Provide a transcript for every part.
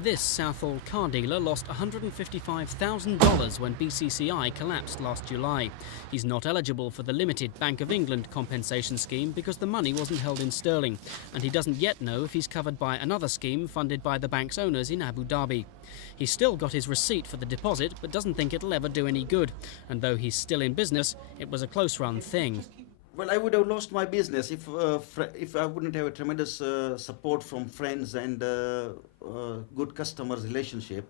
This Southall car dealer lost $155,000 when BCCI collapsed last July. He's not eligible for the limited Bank of England compensation scheme because the money wasn't held in sterling, and he doesn't yet know if he's covered by another scheme funded by the bank's owners in Abu Dhabi. He's still got his receipt for the deposit but doesn't think it'll ever do any good, and though he's still in business, it was a close-run thing. Well, I would have lost my business if I wouldn't have a tremendous support from friends and good customer relationship.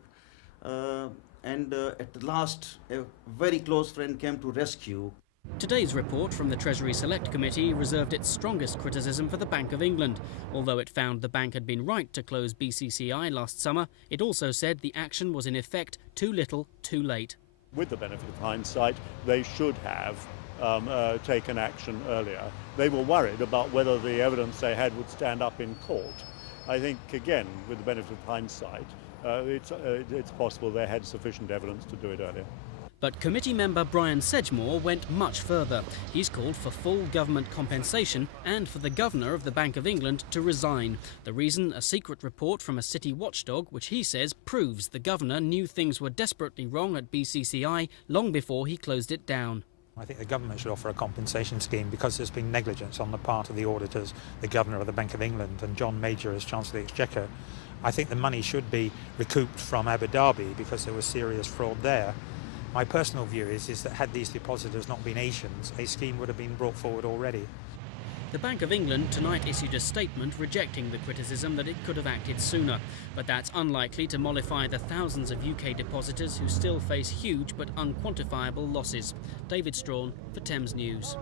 And at last, a very close friend came to rescue. Today's report from the Treasury Select Committee reserved its strongest criticism for the Bank of England. Although it found the bank had been right to close BCCI last summer, it also said the action was in effect too little, too late. With the benefit of hindsight, they should have taken action earlier. They were worried about whether the evidence they had would stand up in court. I think, again, with the benefit of hindsight, it's possible they had sufficient evidence to do it earlier. But committee member Brian Sedgmore went much further. He's called for full government compensation and for the governor of the Bank of England to resign. The reason, a secret report from a city watchdog, which he says proves the governor knew things were desperately wrong at BCCI long before he closed it down. I think the government should offer a compensation scheme because there's been negligence on the part of the auditors, the Governor of the Bank of England and John Major as Chancellor of the Exchequer. I think the money should be recouped from Abu Dhabi because there was serious fraud there. My personal view is that had these depositors not been Asians, a scheme would have been brought forward already. The Bank of England tonight issued a statement rejecting the criticism that it could have acted sooner. But that's unlikely to mollify the thousands of UK depositors who still face huge but unquantifiable losses. David Strawn for Thames News.